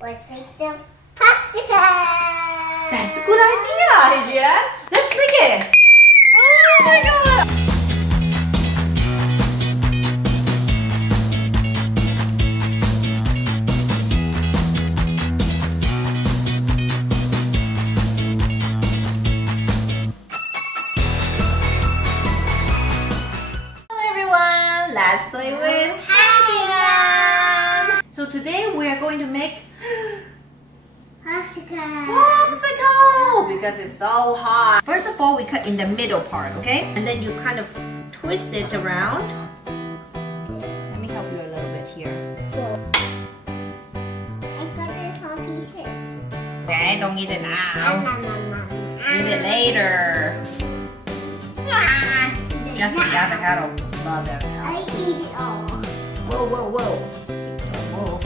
Let's make some popsicles. That's a good idea, Hadrian. Let's make it. Oh my god. Hello everyone. Let's play with Hadrian. So today we are going to make popsicle because it's so hot. First of all, we cut in the middle part, okay? And then you kind of twist it around. Let me help you a little bit here. I got the small pieces. Okay, don't eat it now. Eat it later. Just the avocado. Love avocado. I eat it all. Whoa, whoa, whoa. Don't move.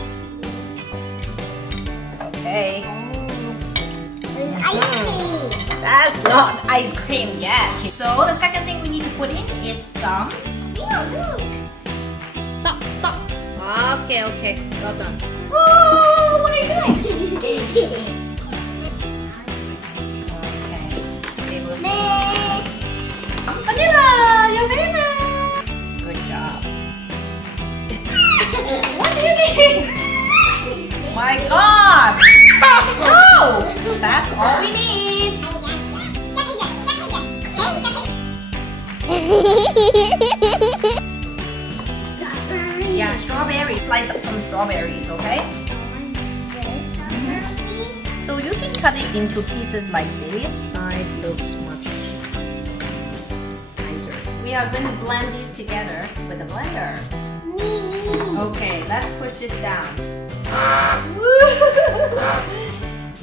Okay. There's ice cream. That's not ice cream yet. So the second thing we need to put in is some milk. Stop. Okay, well done. Oh, what are you doing? Okay. Vanilla, your favorite. Good job. What do you mean? My God. No, that's all we need. Yeah, strawberries. Slice up some strawberries, okay? So you can cut it into pieces like this. Side looks much nicer. We are going to blend these together with a blender. Okay, let's push this down.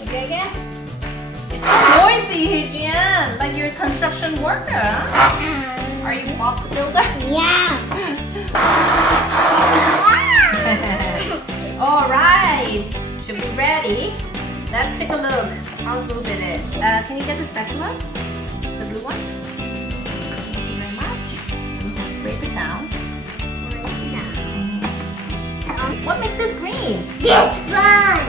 Okay, again. It's so noisy, Hadrian. Like you're a construction worker, huh? Are you Bob the Builder? Yeah. Alright, should be ready. Let's take a look how smooth it is. Can you get the spatula? The blue one? Thank you very much. And just break it down. What makes this green? This one.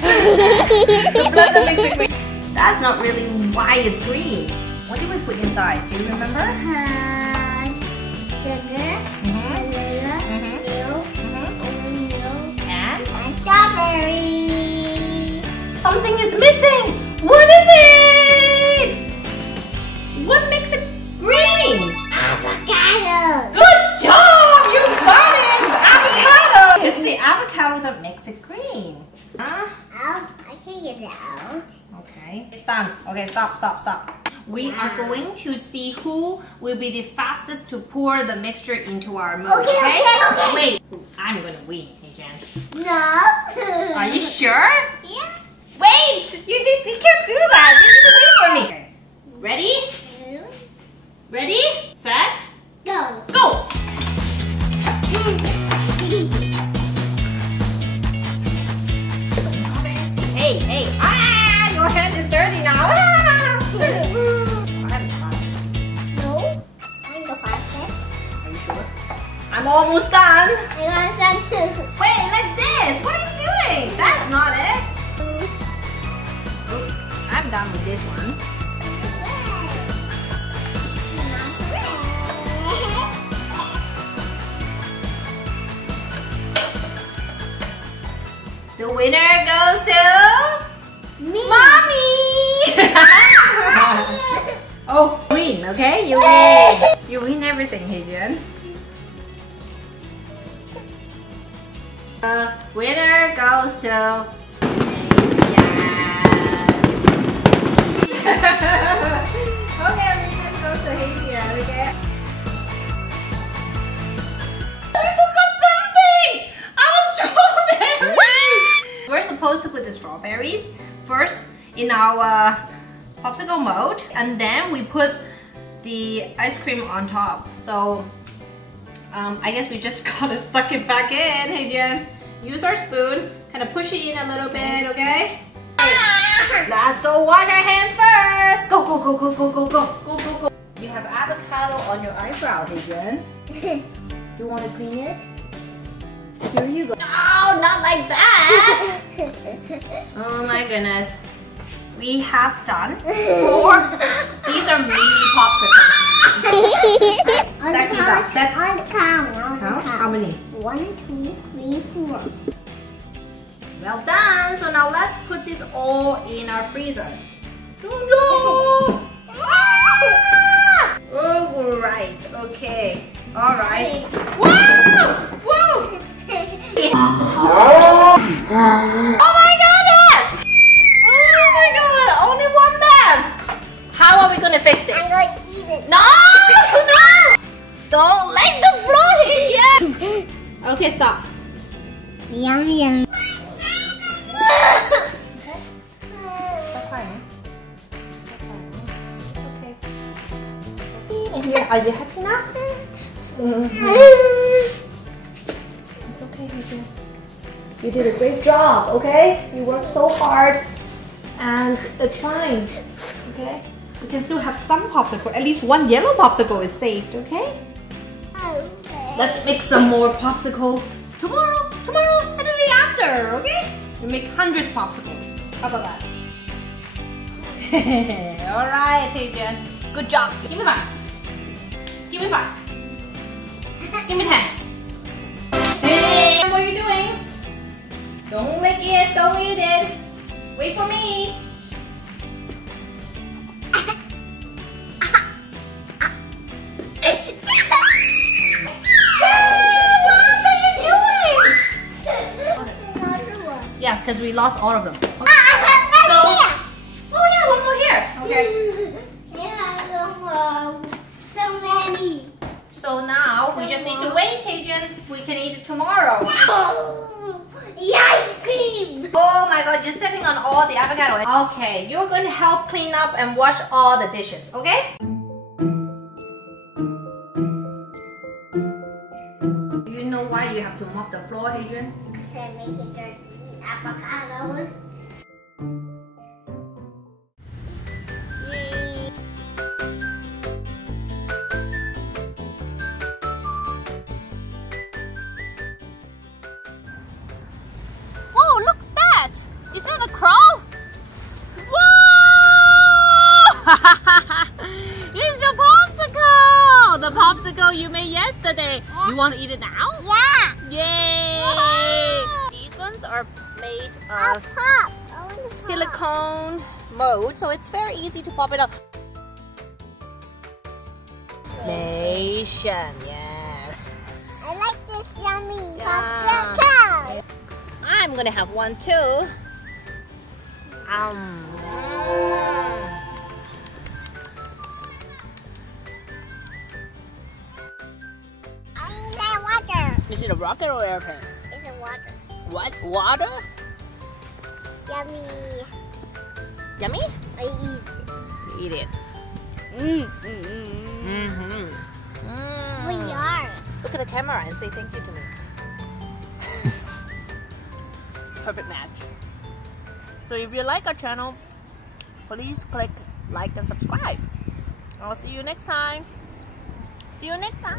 The blood that makes it green. That's not really why it's green. What did we put inside? Do you remember? Sugar, vanilla, milk, almond milk, And strawberry. something is missing. What is it? What makes it green? Avocado. Good job! You got it! Avocado! It's the avocado that makes it green. Huh? I can get it out. Okay. It's done. Okay, stop. We are going to see who will be the fastest to pour the mixture into our mold, Okay. Wait, I'm gonna win, Jen. No. Are you sure? Yeah. Wait! You can't do that! You need to wait for me. Okay. Ready? Ready? Set? Go. Go! Hey! Ah! Your hand is dirty now! Ah! No. I'm the fastest. Are you sure? I'm almost done! I'm gonna start too. Wait, like this! What are you doing? That's not it! Oops, I'm done with this one. The winner goes to Me. Mommy! Oh, win, okay? You win. You win everything, Hadrian. The winner goes to Okay, this goes to Hadrian, okay? I forgot something! Our strawberries! We're supposed to put the strawberries first in our popsicle mold, and then we put the ice cream on top. So I guess we just gotta stuck it back in, Hadrian. Use our spoon, kind of push it in a little bit, okay? Let's go wash our hands first. Go. You have avocado on your eyebrow, Hadrian. You want to clean it? Here you go. No, not like that. Oh my goodness. We have done 4. These are mini popsicles. Stack these up. Set. On the count. Count. How many? 1, 2, 3, 4. Well done. So now let's put this all in our freezer. No. Oh, right. Okay. All right. Wow! Whoa! Oh my goodness! Oh my god! Only one left. How are we gonna fix this? I'm going to eat it. No! No! Don't let the floor hit you. Okay, stop. Yum, yum. Are you happy now? It's okay, Hadrian. You did a great job, okay? You worked so hard and it's fine, okay? We can still have some popsicle. At least one yellow popsicle is saved, okay? Okay. Let's make some more popsicle tomorrow, and the day after, okay? We make hundreds of popsicles. How about that? Alright, Hadrian. Good job. Give me 5. Give me 5. Give me 10. Hey, what are you doing? Don't lick it. Don't eat it. Wait for me. Yeah, because we lost all of them. Okay. Oh yeah, one more here. Okay. Yeah, so many. So now we just need to wait, Hadrian. We can eat it tomorrow. The ice cream. Oh my god, you're stepping on all the avocado. Okay, you're going to help clean up and wash all the dishes, okay? Do you know why you have to mop the floor, Hadrian? Because I make it dirty. Avocado. Oh, look at that! Is that a crow? Whoa! It's your popsicle! The popsicle you made yesterday. You want to eat it now? Yeah. Yay! These ones are made of silicone mold, so it's very easy to pop it up. Nation, yes. I like this yummy Yeah. popsicle. I'm gonna have one too. I need water. Is it a rocket or airplane? It's a water. What? Water? Yummy. Yummy? I eat it. You eat it. We are. Look at the camera and say thank you to me. Perfect match. So if you like our channel, please click like and subscribe. I'll see you next time. See you next time.